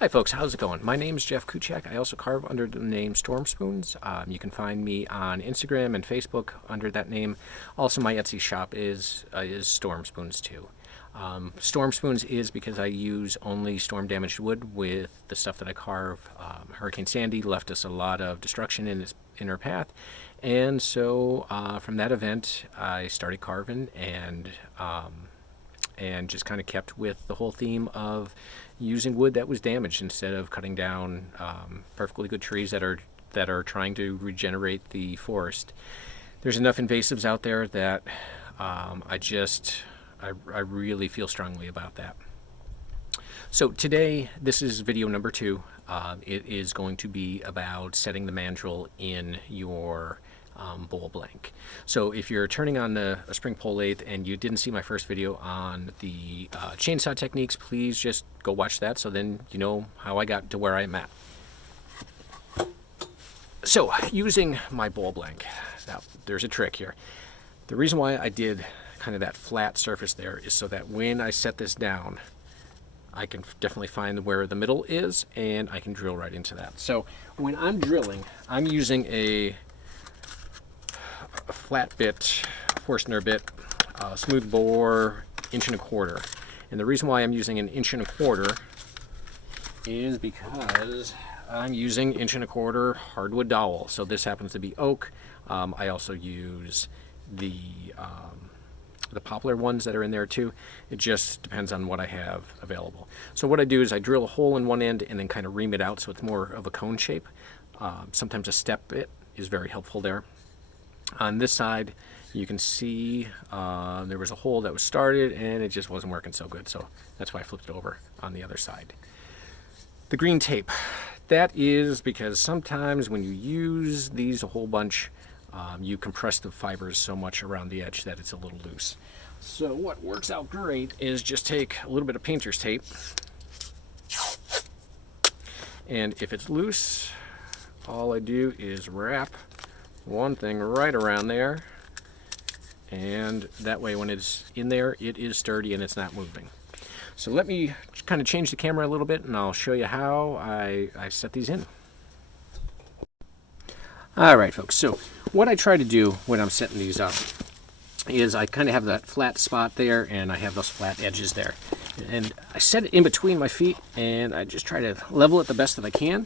Hi folks, how's it going? My name is Jeff Kuchak. I also carve under the name Storm Spoons. You can find me on Instagram and Facebook under that name. Also, my Etsy shop is Storm Spoons too. Storm Spoons is because I use only storm damaged wood with the stuff that I carve. Hurricane Sandy left us a lot of destruction in her path, and so from that event I started carving and just kind of kept with the whole theme of using wood that was damaged instead of cutting down perfectly good trees that are trying to regenerate the forest. There's enough invasives out there that I really feel strongly about that. So today, this is video number 2. It is going to be about setting the mandrel in your bowl blank. So if you're turning on a spring pole lathe and you didn't see my first video on the chainsaw techniques, please just go watch that so then you know how I got to where I'm at. So using my bowl blank, now there's a trick here. The reason why I did kind of that flat surface there is so that when I set this down, I can definitely find where the middle is and I can drill right into that. So when I'm drilling, I'm using a flat bit, Forstner bit, smooth bore, 1.25 inches. And the reason why I'm using an 1.25 inches is because I'm using 1.25 inches hardwood dowel. So this happens to be oak. I also use the poplar ones that are in there too. It just depends on what I have available. So what I do is I drill a hole in one end and then kind of ream it out so it's more of a cone shape. Sometimes a step bit is very helpful there. On this side, you can see there was a hole that was started and it just wasn't working so good, so that's why I flipped it over on the other side. The green tape, that is because sometimes when you use these a whole bunch, you compress the fibers so much around the edge that it's a little loose. So what works out great is just take a little bit of painter's tape, and if it's loose, all I do is wrap one thing right around there, and that way when it's in there it is sturdy and it's not moving. So let me kind of change the camera a little bit and I'll show you how I set these in. Alright folks, so what I try to do when I'm setting these up is I kind of have that flat spot there and I have those flat edges there, and I set it in between my feet and I just try to level it the best that I can,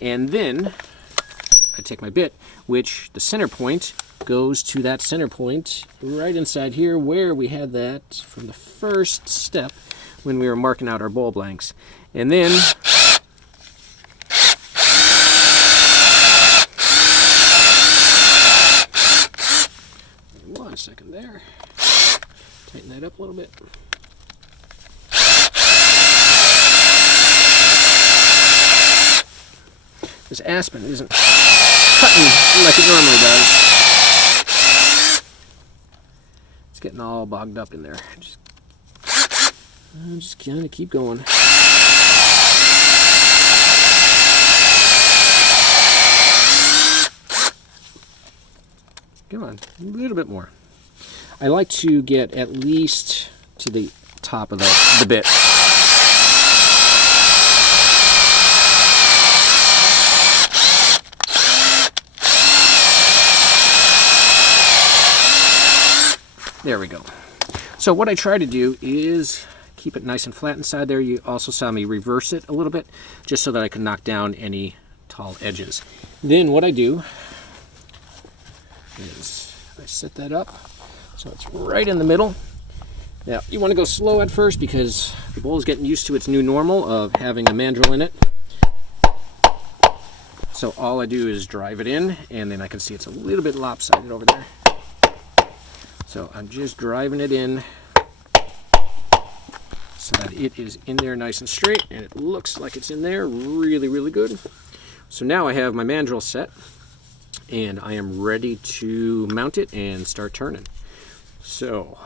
and then I take my bit, which the center point goes to that center point right inside here where we had that from the first step when we were marking out our bowl blanks. And then one second there, tighten that up a little bit. This aspen isn't cutting like it normally does. It's getting all bogged up in there. Just kind of keep going. Come on, a little bit more. I like to get at least to the top of the bit. There we go. So what I try to do is keep it nice and flat inside there. You also saw me reverse it a little bit just so that I can knock down any tall edges. Then what I do is I set that up so it's right in the middle. Now you want to go slow at first because the bowl is getting used to its new normal of having a mandrel in it. So all I do is drive it in, and then I can see it's a little bit lopsided over there. So I'm just driving it in so that it is in there nice and straight, and it looks like it's in there really, really good. So now I have my mandrel set, and I am ready to mount it and start turning. So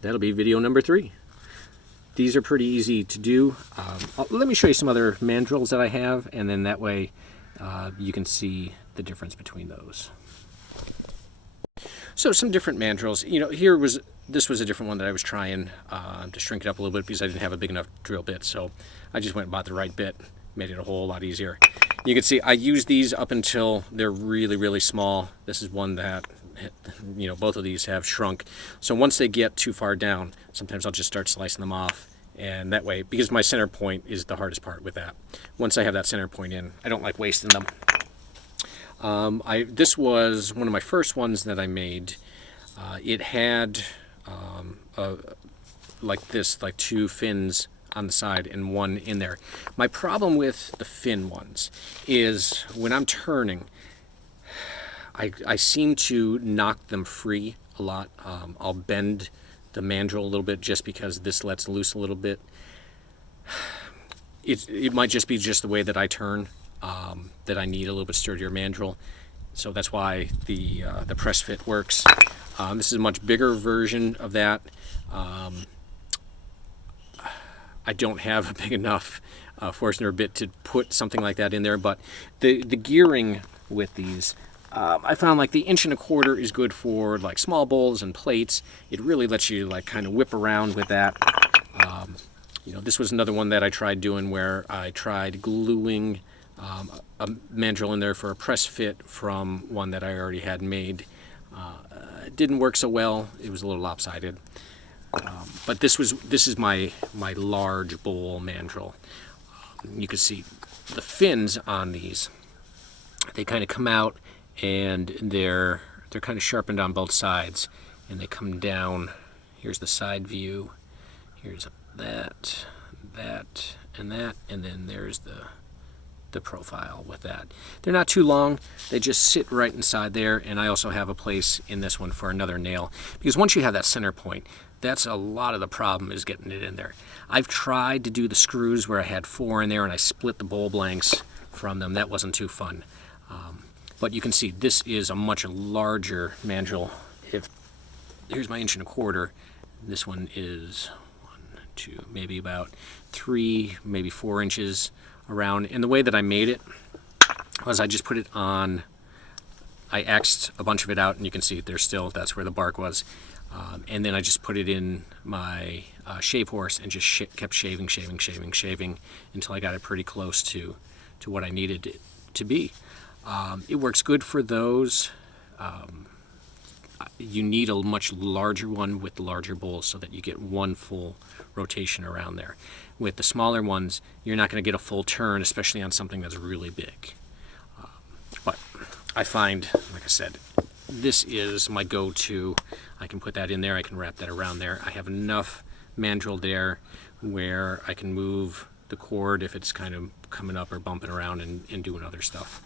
that'll be video number 3. These are pretty easy to do. Let me show you some other mandrels that I have, and then that way you can see the difference between those. So some different mandrels. You know, here was this was a different one that I was trying to shrink it up a little bit because I didn't have a big enough drill bit. So I just went and bought the right bit, made it a whole lot easier. You can see I use these up until they're really, really small. This is one that, you know, both of these have shrunk. So once they get too far down, sometimes I'll just start slicing them off. And that way, because my center point is the hardest part with that. Once I have that center point in, I don't like wasting them. This was one of my first ones that I made. It had like this, like two fins on the side and one in there. My problem with the fin ones is when I'm turning, I seem to knock them free a lot. I'll bend the mandrel a little bit just because this lets loose a little bit. It might just be just the way that I turn, that I need a little bit sturdier mandrel. So that's why the press fit works. This is a much bigger version of that. I don't have a big enough Forstner bit to put something like that in there, but the gearing with these, I found like the 1.25 inch is good for like small bowls and plates. It really lets you like kind of whip around with that. You know, this was another one that I tried doing where I tried gluing a mandrel in there for a press fit from one that I already had made. It didn't work so well. It was a little lopsided. But this is my large bowl mandrel. You can see the fins on these. They kind of come out and they're kind of sharpened on both sides, and they come down. Here's the side view. Here's that, and then there's the profile with that. They're not too long. They just sit right inside there, and I also have a place in this one for another nail, because once you have that center point, that's a lot of the problem, is getting it in there. I've tried to do the screws where I had 4 in there and I split the bowl blanks from them. That wasn't too fun. But you can see this is a much larger mandrel. Here's my 1.25 inch. This one is 1, 2, maybe about 3, maybe 4 inches around. And the way that I made it was I just put it on, I X'd a bunch of it out, and you can see that's where the bark was. And then I just put it in my shave horse and just kept shaving until I got it pretty close to what I needed it to be. It works good for those. You need a much larger one with the larger bowls so that you get one full rotation around there. With the smaller ones, you're not going to get a full turn, especially on something that's really big. But I find, like I said, this is my go-to. I can put that in there, I can wrap that around there. I have enough mandrel there where I can move the cord if it's kind of coming up or bumping around and doing other stuff.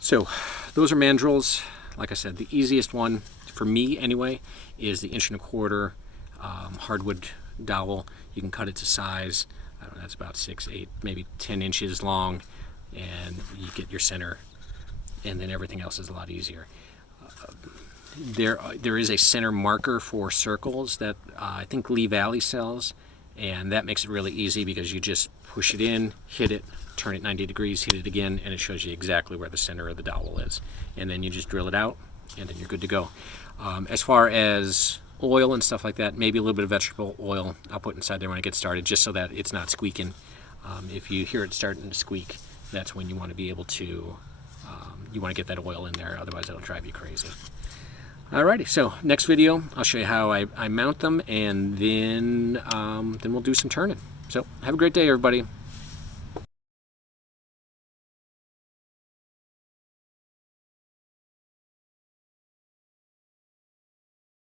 So those are mandrels. Like I said, the easiest one for me anyway is the 1.25 inch hardwood dowel. You can cut it to size. I don't know, that's about 6, 8, maybe 10 inches long, and you get your center, and then everything else is a lot easier. There is a center marker for circles that I think Lee Valley sells, and that makes it really easy because you just push it in, hit it, turn it 90 degrees, hit it again, and it shows you exactly where the center of the dowel is. And then you just drill it out, and then you're good to go. As far as oil and stuff like that, maybe a little bit of vegetable oil I'll put inside there when it gets started, just so that it's not squeaking. If you hear it starting to squeak, that's when you want to be able to, you want to get that oil in there, otherwise it'll drive you crazy. Alrighty, so next video I'll show you how I mount them, and then we'll do some turning. So have a great day, everybody.